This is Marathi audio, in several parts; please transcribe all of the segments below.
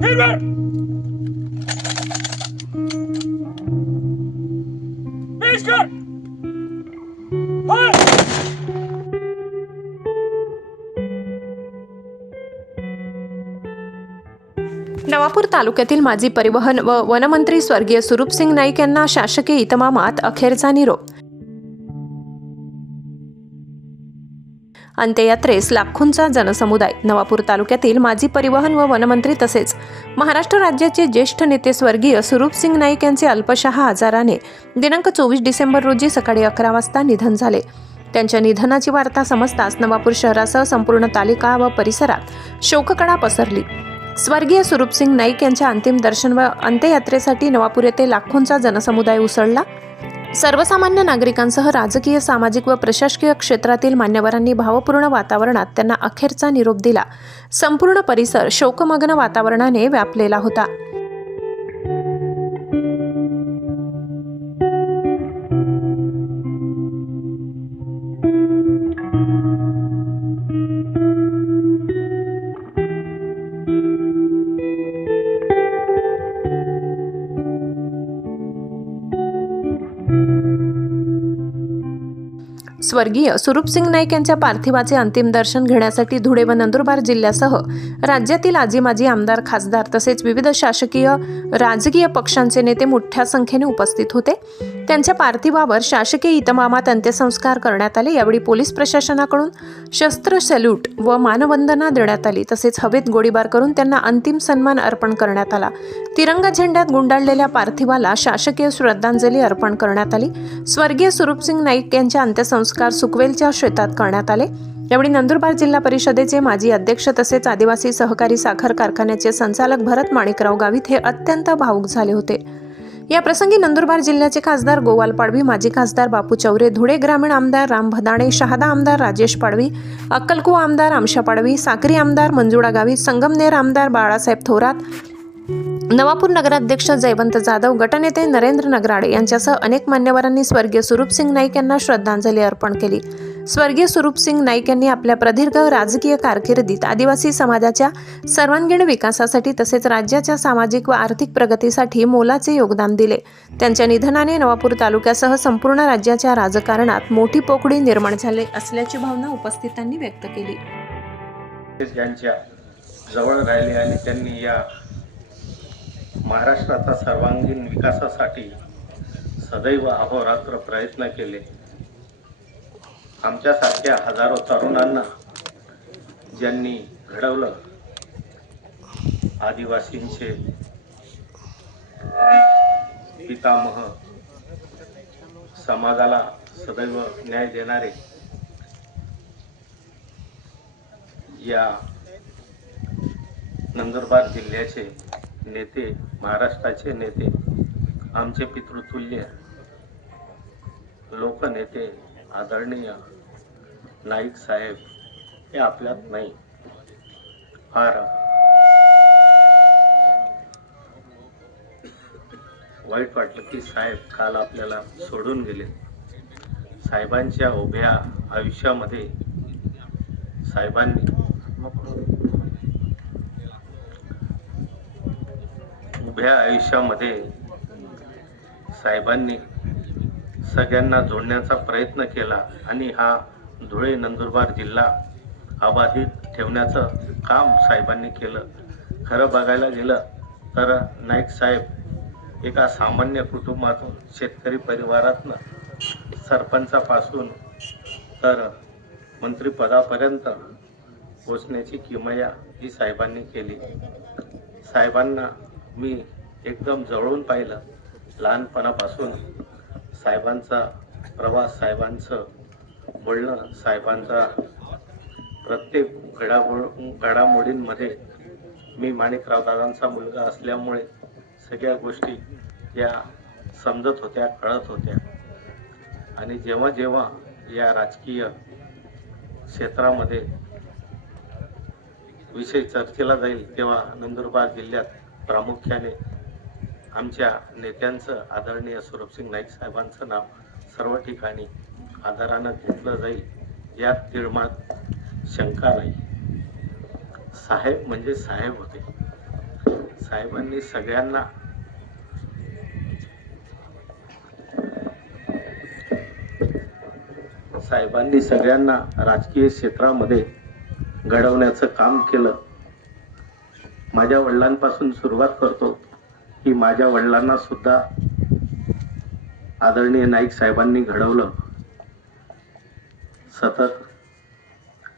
Peter! Peter! Ah! नवापूर तालुक्यातील माजी परिवहन व वनमंत्री स्वर्गीय सुरूपसिंग नाईक यांना शासकीय इतमामात अखेरचा निरोप अंत्ययात्रेस लाखोंचा जनसमुदाय नवापूर तालुक्यातील माजी परिवहन व वनमंत्री तसेच महाराष्ट्र राज्याचे ज्येष्ठ नेते स्वर्गीय सुरूपसिंग नाईक यांचे अल्पशहा आजाराने दिनांक चोवीस डिसेंबर रोजी सकाळी अकरा वाजता निधन झाले. त्यांच्या निधनाची वार्ता समजताच नवापूर शहरासह संपूर्ण तालिका व परिसरात शोककळा पसरली. स्वर्गीय सुरूपसिंग नाईक यांच्या अंतिम दर्शन व अंत्ययात्रेसाठी नवापूर येथे लाखोंचा जनसमुदाय उसळला. सर्वसामान्य नागरिकांसह राजकीय सामाजिक व प्रशासकीय क्षेत्रातील मान्यवरांनी भावपूर्ण वातावरणात त्यांना अखेरचा निरोप दिला. संपूर्ण परिसर शोकमग्न वातावरणाने व्यापलेला होता. स्वर्गीय सुरूपसिंग नाईक यांच्या पार्थिवाचे अंतिम दर्शन घेण्यासाठी धुळे व नंदुरबार जिल्ह्यासह राज्यातील आजी माजी आमदार खासदार तसेच विविध शासकीय राजकीय पक्षांचे नेते मोठ्या संख्येने उपस्थित होते. त्यांच्या पार्थिवावर शासकीय इतमामात अंत्यसंस्कार करण्यात आले. यावेळी पोलीस प्रशासनाकडून शस्त्र सॅल्यूट व मानवंदना देण्यात आली. तसेच हवेत गोळीबार करून त्यांना अंतिम सन्मान अर्पण करण्यात आला. तिरंगा झेंड्यात गुंडाळलेल्या पार्थिवाला शासकीय श्रद्धांजली अर्पण करण्यात आली. स्वर्गीय सुरूपसिंग नाईक यांच्या अंत्यसंस्कार सुकवेलच्या शेतात करण्यात आले. यावेळी नंदुरबार जिल्हा परिषदेचे माजी अध्यक्ष तसेच आदिवासी सहकारी साखर कारखान्याचे संचालक भरत माणिकराव गावित हे अत्यंत भावूक झाले होते. या प्रसंगी नंदुरबार जिल्ह्याचे खासदार गोवाल पाडवी माजी खासदार बापू चौरे धुळे ग्रामीण आमदार राम भदाणे शहादा आमदार राजेश पाडवी अक्कलकुवा आमदार आमशा पाडवी साक्री आमदार मंजुळा गावी संगमनेर आमदार बाळासाहेब थोरात नवापूर नगराध्यक्ष जयवंत जाधव गटनेते नरेंद्र नगराडे यांच्यासह अनेक मान्यवरांनी स्वर्गीय सुरूपसिंग नाईक यांना श्रद्धांजली अर्पण केली. स्वर्गीय सुरूपसिंग नाईक यांनी आपल्या प्रदीर्घ राजकीय कारकिर्दीत आदिवासी समाजाच्या सर्वांगीण विकासासाठी तसेच राज्याच्या सामाजिक व आर्थिक प्रगतीसाठी मोलाचे योगदान दिले. त्यांच्या निधनाने नवापूर तालुक्यासह संपूर्ण राज्याच्या राजकारणात मोठी पोकळी निर्माण झाले असल्याची भावना उपस्थितांनी व्यक्त केली. त्यांच्या जवळ राहिले आणि त्यांनी या महाराष्ट्राचा सर्वांगीण विकासासाठी सदैव अहोरात्र प्रयत्न केले. आमच्यासारख्या हजारो तरुणांना ज्यांनी घडवलं आदिवासींचे पितामह समाजाला सदैव न्याय देणारे या नंदुरबार जिल्ह्याचे नेते महाराष्ट्राचे नेते आमचे पितृतुल्य लोकनेते आदरणीय नाईक साहेब हे आपल्यात नाही. फार. वाईट वाटलं की साहेब काल आपल्याला सोडून गेले. साहेबांच्या उभ्या आयुष्यामध्ये साहेबांनी उभ्या आयुष्यामध्ये साहेबांनी सगळ्यांना जोडण्याचा प्रयत्न केला आणि हा धुळे नंदुरबार जिल्हा अबाधित ठेवण्याचं काम साहेबांनी केलं. खरं बघायला गेलं तर नाईक साहेब एका सामान्य कुटुंबातून शेतकरी परिवारातनं सरपंचापासून तर मंत्रिपदापर्यंत पोचण्याची किमया ही साहेबांनी केली. साहेबांना मी एकदम जवळून पाहिलं. लहानपणापासून साहेबांचा प्रवास साहेबांचं बोलणं साहेबांचा प्रत्येक घडामोड घडामोडींमध्ये मी माणिकरावदादांचा मुलगा असल्यामुळे सगळ्या गोष्टी या समजत होत्या कळत होत्या. आणि जेव्हा जेव्हा या राजकीय क्षेत्रामध्ये विषय चर्चेला जाईल तेव्हा नंदुरबार जिल्ह्यात प्रामुख्याने आमच्या नेत्यांचं आदरणीय सुरभसिंग नाईक साहेबांचं नाव सर्व ठिकाणी आदरानं घेतलं जाईल यात तिळमात शंका नाही. साहेब म्हणजे साहेब होते. साहेबांनी सगळ्यांना साहेबांनी सगळ्यांना राजकीय क्षेत्रामध्ये घडवण्याचं काम केलं. माझ्या वडिलांपासून सुरुवात करतो की माझ्या वडिलांना सुद्धा आदरणीय नाईक साहेबांनी घडवलं. सतत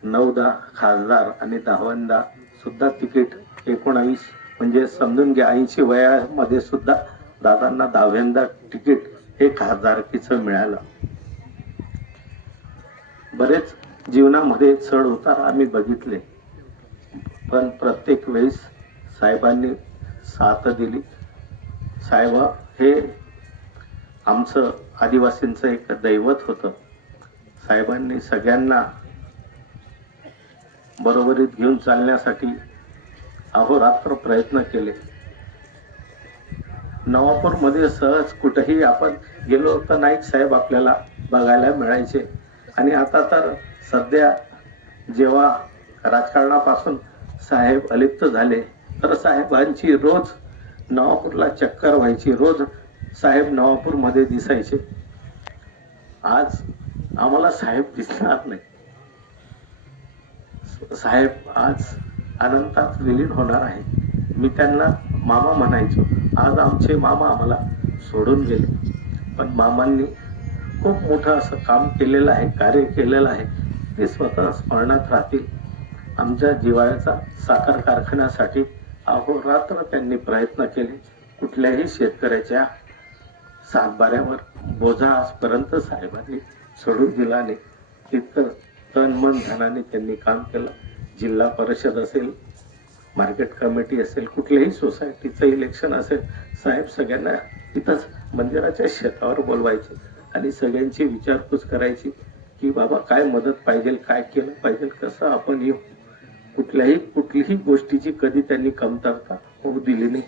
नऊदा खासदार आणि दहावंदा सुद्धा तिकीट एकोणावीस म्हणजे समजून घ्या ऐंशी वयामध्ये सुद्धा दादांना दहाव्यांदा तिकीट हे खासदारकीचं मिळालं. बरेच जीवनामध्ये चढ उतार आम्ही बघितले. पण प्रत्येक वेळेस साहेबांनी साथ दिली. साहेब हे आमचं आदिवासींचं एक दैवत होतं. साहेबांनी सगळ्यांना बरोबरीत घेऊन चालण्यासाठी अहोरात्र प्रयत्न केले. नवापूरमध्ये सहज कुठेही आपण गेलो तर नाईक साहेब आपल्याला बघायला मिळायचे. आणि आता तर सध्या जेव्हा राजकारणापासून साहेब अलिप्त झाले तर साहेबांची रोज नवापूरला चक्कर व्हायची रोज साहेब नवापूरमध्ये दिसायचे. आज आम्हाला साहेब दिसणार नाही. साहेब आज अनंतात विलीन होणार आहे. मी त्यांना मामा म्हणायचो. आज आमचे मामा आम्हाला सोडून गेले. पण मामांनी खूप मोठं असं काम केलेलं आहे कार्य केलेलं आहे. ते स्वतः स्मरणात राहतील. आमच्या जिवाळ्याचा साखर कारखान्यासाठी अहोरात्र त्यांनी प्रयत्न केले. कुठल्याही शेतकऱ्याच्या सातबाऱ्यावर बोजा आजपर्यंत साहेबांनी सोडून दिला नाही. इतकं तन मन धनाने त्यांनी काम केलं. जिल्हा परिषद असेल मार्केट कमिटी असेल कुठल्याही सोसायटीचं इलेक्शन असेल साहेब सगळ्यांना तिथंच मंदिराच्या शेतावर बोलवायचे आणि सगळ्यांची विचारपूस करायची की बाबा काय मदत पाहिजे काय केलं पाहिजे कसं आपण येऊ? कुठल्याही कुठलीही गोष्टीची कधी त्यांनी कमतरता होऊ दिली नाही.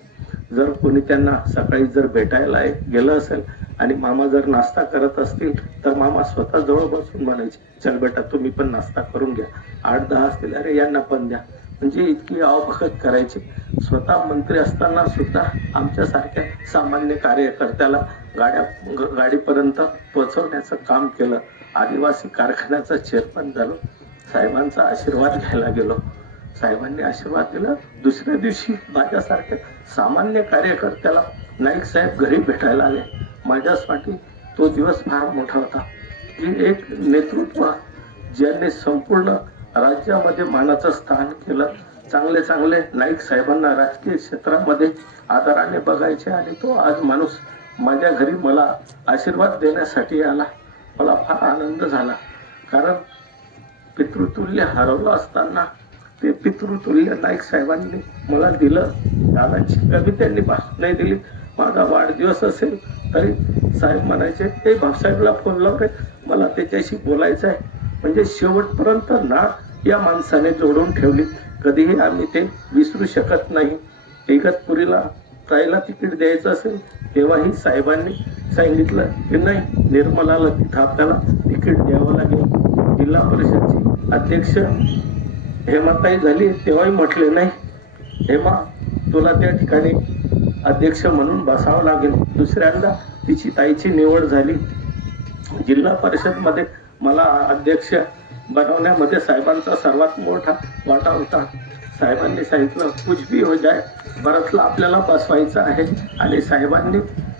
जर कोणी त्यांना सकाळी जर भेटायला गेलं असेल आणि मामा जर नाश्ता करत असतील तर मामा स्वतः जवळ बसून म्हणायचे चल बेटा तुम्ही पण नाश्ता करून घ्या. आठ दहा असतील अरे यांना पण द्या. म्हणजे इतकी अवभगत करायची. स्वतः मंत्री असताना सुद्धा आमच्यासारख्या सामान्य कार्यकर्त्याला गाड्या गाडीपर्यंत पोहोचवण्याचं काम केलं. आदिवासी कारखान्याचा चेअरमन झालो. साहेबांचा आशीर्वाद घ्यायला गेलो. साहेबांनी आशीर्वाद दिला. दुसऱ्या दिवशी माझ्यासारख्या सामान्य कार्यकर्त्याला नाईक साहेब घरी भेटायला आले. माझ्यासाठी तो दिवस फार मोठा होता. की एक नेतृत्व ज्यांनी संपूर्ण राज्यामध्ये मानाचं स्थान केलं चांगले चांगले नाईक साहेबांना राजकीय क्षेत्रामध्ये आदराने बघायचे आणि तो आज माणूस माझ्या घरी मला आशीर्वाद देण्यासाठी आला. मला फार आनंद झाला. कारण पितृतुल्य हरवलं असताना ते पितृतुल्य नाईक साहेबांनी मला दिलं. दादाची कमी त्यांनी नाही दिली. माझा वाढदिवस असेल तरी साहेब म्हणायचे ते भाऊसाहेबला फोन लावले मला त्याच्याशी बोलायचं आहे. म्हणजे शेवटपर्यंत नाळ या माणसाने जोडून ठेवली. कधीही आम्ही ते विसरू शकत नाही. इगतपुरीला जायला तिकीट द्यायचं असेल तेव्हाही साहेबांनी सांगितलं की नाही निर्मलाला तिथं आपल्याला तिकीट द्यावं लागेल. जिल्हा परिषदची अध्यक्ष हेमाताई झाली तेव्हाही म्हटले नाही. हेमा तुला त्या ठिकाणी अध्यक्ष म्हणून बसावं लागेल. दुसऱ्यांदा तिची ताईची निवड झाली. जिल्हा परिषदमध्ये मला अध्यक्ष बनवण्यामध्ये साहेबांचा सर्वात मोठा वाटा होता. साहेबांनी सांगितलं कुछ भी हो जाय भरतला आपल्याला बसवायचं आहे. आणि साहेबांनी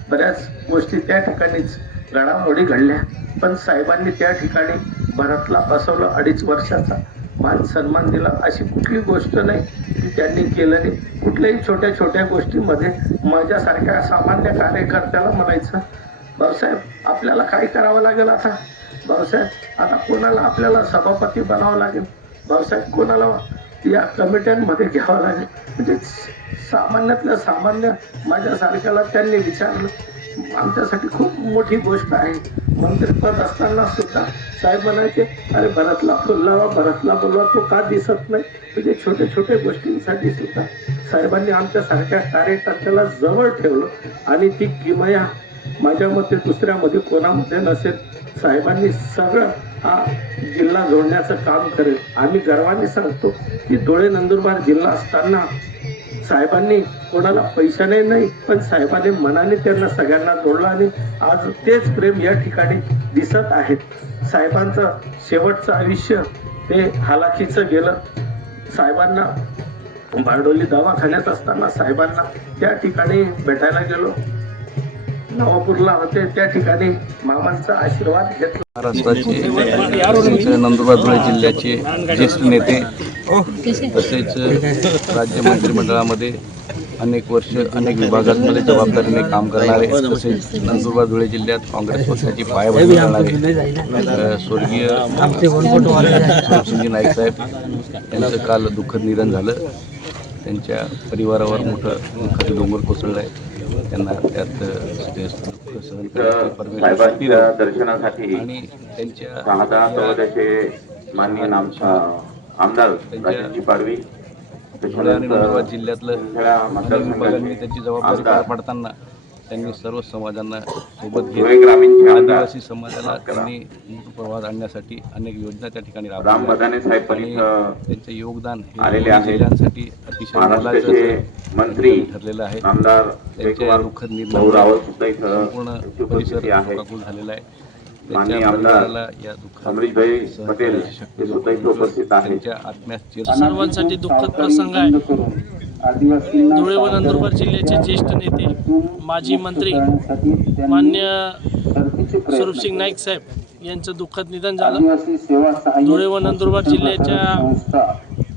बऱ्याच गोष्टी त्या ठिकाणीच घडामोडी घडल्या. पण साहेबांनी त्या ठिकाणी भरतला बसवलं अडीच वर्षाचा. मान सन्मान दिला. अशी कुठली गोष्ट नाही की त्यांनी केलं नाही. कुठल्याही छोट्या छोट्या गोष्टीमध्ये माझ्यासारख्या सामान्य कार्यकर्त्याला म्हणायचं भाऊसाहेब आपल्याला काय करावं लागेल आता? भाऊसाहेब आता कोणाला आपल्याला सभापती बनावं लागेल? भाऊसाहेब कोणाला या कमिट्यांमध्ये घ्यावं लागेल? म्हणजे सामान्यातल्या सामान्य माझ्यासारख्याला त्यांनी विचारलं. आमच्यासाठी खूप मोठी गोष्ट आहे. मंत्रिपद असताना सुद्धा साहेब म्हणायचे अरे भरतला बोलवा भरतला बोलवा तो का दिसत नाही? म्हणजे छोट्या छोट्या गोष्टींसाठी सुद्धा साहेबांनी आमच्यासारख्या कार्यकर्त्याला जवळ ठेवलं आणि ती किमया माझ्या मते दुसऱ्यामध्ये कोणामध्ये नसेल. साहेबांनी सगळं हा जिल्हा जोडण्याचं काम करेल. आम्ही गर्वाने सांगतो की डोळे नंदुरबार जिल्हा असताना साहेबांनी कोणाला पैशाने नाही पण साहेबांनी मनाने त्यांना सगळ्यांना जोडलं आणि आज तेच प्रेम या ठिकाणी दिसत आहेत साहेबांचं शेवटचं आयुष्य ते हालाखीचं गेलं. साहेबांना बारडोली दवाखान्यात असताना साहेबांना त्या ठिकाणी भेटायला गेलो. नवापूरला होते त्या ठिकाणी मामांचा आशीर्वाद घेतला. महाराष्ट्राचे नंदुरबार धुळे जिल्ह्याचे ज्येष्ठ नेते तसेच राज्य मंत्रिमंडळामध्ये अनेक वर्ष अनेक विभागांमध्ये जबाबदारीने काम करणारे तसेच नंदुरबार धुळे जिल्ह्यात काँग्रेस पक्षाची पायाभरणी करणारे स्वर्गीय सुरसिंगी नाईक साहेब यांचं काल दुःखद निधन झालं. त्यांच्या परिवारावर मोठं दुःखाचं डोंगर कोसळलं आहे. त्यांना त्यात सहन. दर्शनासाठी आणि त्यांच्या माननीय नाम आमदार राजेशजी पाडवी जिल्ह्यातलं मतदारसंघाचे त्यांची जबाबदारी पार पाडताना त्यांनी सर्व समाजांना सोबत धुळे घेत ग्रामीणचे आमदार आदिवासी समाजाला त्यांनी प्रवाहात आणण्यासाठी अनेक योजना त्या ठिकाणी राम राबवल्या बदाने साहेब पण आणि इथं त्यांचं योगदान हे आलेले दोन्ही आहेत. जिल्ह्यांसाठी अतिशय महाराष्ट्राचे मंत्री ठरलेलं आहे. आमदार त्यांच्या दुःखद भाऊ निधनामुळे रावत सुद्धा इथं संपूर्ण परिसर उपस्थिती आहे. शोकाकुल झालेला आहे. माननीय आमदार अमरीशभाई पटेल हे सुद्धा इथं उपस्थित आहेत. सर्वांसाठी दुःखद प्रसंग आहे. धुळे व नंदुरबार जिल्ह्याचे ज्येष्ठ नेते माजी मंत्री मान्य स्वरूपसिंग नाईक साहेब यांचं दुःखद निधन झालं. धुळे व नंदुरबार जिल्ह्याच्या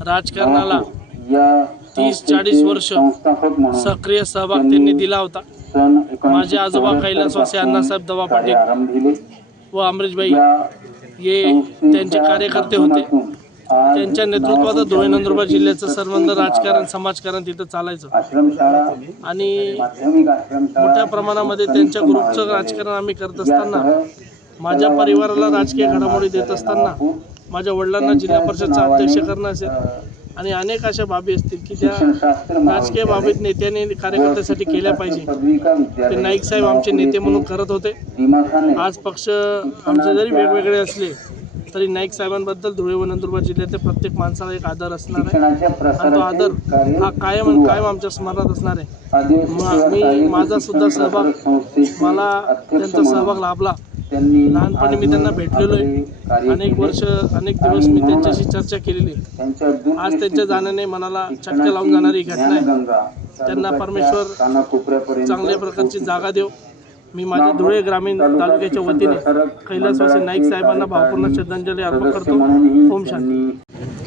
राजकारणाला तीस चाळीस वर्ष सक्रिय सहभाग त्यांनी दिला होता. माझे आजोबा कैलासवासी अण्णासाहेब दवा पाटील व अमरीशभाई हे त्यांचे कार्यकर्ते होते. त्यांच्या नेतृत्वात धुळे नंदुरबार जिल्ह्याचं सर्वांना राजकारण समाजकारण तिथं चालायचं. आणि मोठ्या प्रमाणामध्ये त्यांच्या ग्रुपचं राजकारण आम्ही करत असताना माझ्या परिवाराला राजकीय घडामोडी देत असताना माझ्या वडिलांना जिल्हा परिषदचा अध्यक्ष करणं असेल आणि अनेक अशा बाबी असतील की त्या राजकीय बाबीत नेत्याने कार्यकर्त्यासाठी केल्या पाहिजे. ते नाईक साहेब आमचे नेते म्हणून करत होते. आज पक्ष आमचे जरी वेगवेगळे असले तरी नाईक साहेबांबद्दल धुळे व नंदुरबार जिल्ह्यातल्या प्रत्येक माणसाला एक आदर असणार आहे. आणि तो आदर हा कायम आणि कायम आमच्या स्मरणात असणार आहे. मी माझा सुद्धा सहभाग मला त्यांचा सहभाग लाभला. लहानपणी मी त्यांना भेटलेलो आहे अनेक वर्ष अनेक दिवस मी त्यांच्याशी चर्चा केलेली. आहे आज त्यांच्या जाण्याने मनाला चटका लावून जाणारी ही घटना आहे. त्यांना परमेश्वर चांगल्या प्रकारची जागा देव. मी माझ्या धुळे ग्रामीण तालुक्याच्या वतीने कैलासवासी नाईक साहेबांना भावपूर्ण श्रद्धांजली अर्पण करतो. ओम शांती.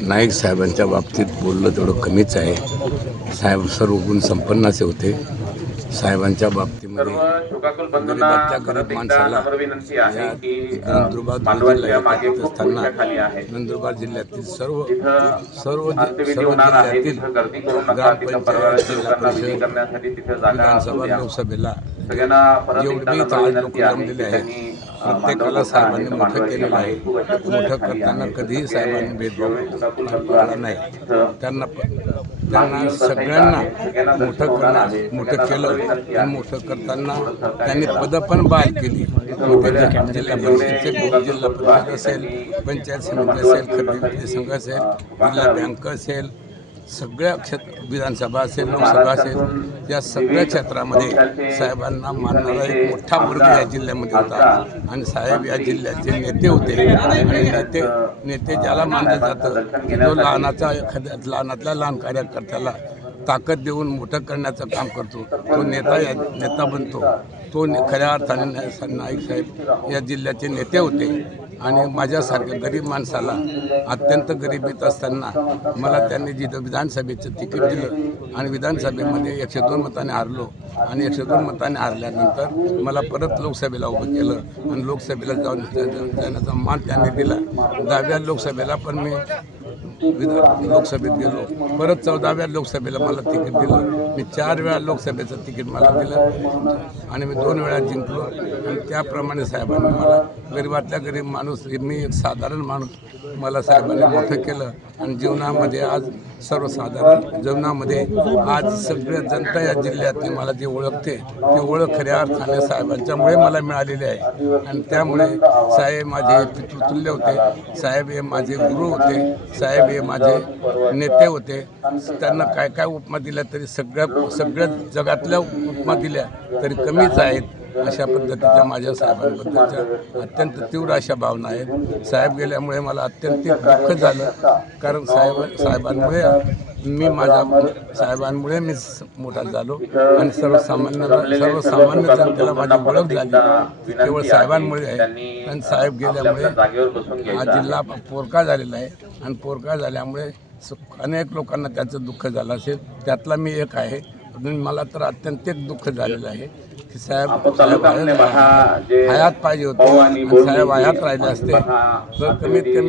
नाईक साहेबांच्या बाबतीत बोललं तेवढं कमीच आहे. साहेब सर्व गुण संपन्न असे होते. साहेबांच्या बाबतीमध्ये गरीबाच्या गरीब माणसाला नंदुरबार येत असताना नंदुरबार जिल्ह्यातील सर्व सर्व सर्व जिल्ह्यातील ग्रामपंचायत जिल्हा परिषद विधानसभा लोकसभेला जेवढे आज लोक आहेत प्रत्येकाला साहेबांनी मोठं केलेलं आहे. मोठं करताना कधीही साहेबांनी भेदभाव केला नाही. त्यांना त्यांना सगळ्यांना मोठं करणं मोठं केलं आणि मोठं करताना त्यांनी पदं पण बाहेर केली. जिल्हा परिषदचे जिल्हा परिषद असेल पंचायत समिती असेल खरेदी संघ असेल जिल्हा बँक असेल सगळ्या क्षेत्र विधानसभा असेल लोकसभा असेल या सगळ्या क्षेत्रामध्ये साहेबांना मानणारा एक मोठा वर्ग या जिल्ह्यामध्ये होता. आणि साहेब या जिल्ह्याचे नेते होते. आणि नेते नेते ज्याला मानलं जातं की जो लहानाचा एखाद्या लहानातल्या लहान कार्यकर्त्याला ताकद देऊन मोठं करण्याचं काम करतो. तो नेता या नेता बनतो. तो खऱ्या अर्थाने नाईक साहेब या जिल्ह्याचे नेते होते. आणि माझ्यासारख्या गरीब माणसाला अत्यंत गरिबीत असताना मला त्यांनी जिथं विधानसभेचं तिकीट दिलं आणि विधानसभेमध्ये एकशे दोन मताने हारलो आणि एकशे दोन मताने हारल्यानंतर मला परत लोकसभेला उभं केलं आणि लोकसभेला जाऊन जाण्याचा मान त्यांनी दिला. दहाव्या लोकसभेला पण मी विधान लोकसभेत गेलो. परत चौदाव्या लोकसभेला मला तिकीट दिलं. मी चार वेळा लोकसभेचं तिकीट मला दिलं. आणि मी दोन वेळा जिंकलो. आणि त्याप्रमाणे साहेबांनी मला गरीबातल्या गरीब माणूस मी एक साधारण माणूस मला साहेबांनी मोठं केलं. आणि जीवनामध्ये आज सर्वसाधारण जीवनामध्ये आज सगळ्या जनता या जिल्ह्यातली मला जी ओळखते ती ओळख खऱ्या अर्थाने साहेबांच्यामुळे मला मिळालेली आहे. आणि त्यामुळे साहेब माझे पितृतुल्य होते. साहेब हे माझे गुरु होते. साहेब हे माझे नेते होते त्यांना काय काय उपमा दिल्या तरी सगळ्या सगळ्या जगातल्या उपमा दिल्या तरी कमीच आहेत अशा पद्धतीच्या माझ्या साहेबांबद्दलच्या अत्यंत तीव्र अशा भावना आहेत. साहेब गेल्यामुळे मला अत्यंत दुःख झालं. कारण साहेब साहेबांमुळे मी माझ्या साहेबांमुळे मी मोठा झालो आणि सर्वसामान्य सर्वसामान्य जनतेला माझी ओळख झाली. ती केवळ साहेबांमुळे आहे. आणि साहेब गेल्यामुळे हा जिल्हा पोरका झालेला आहे. आणि पोरका झाल्यामुळे अनेक लोकांना त्याचं दुःख झालं असेल. त्यातला मी एक आहे. म्हणून मला तर अत्यंत दुःख झालेलं आहे की साहेब साहेब हयात- पाहिजे होते. साहेब हयात राहिले असते. तर कमीत कमी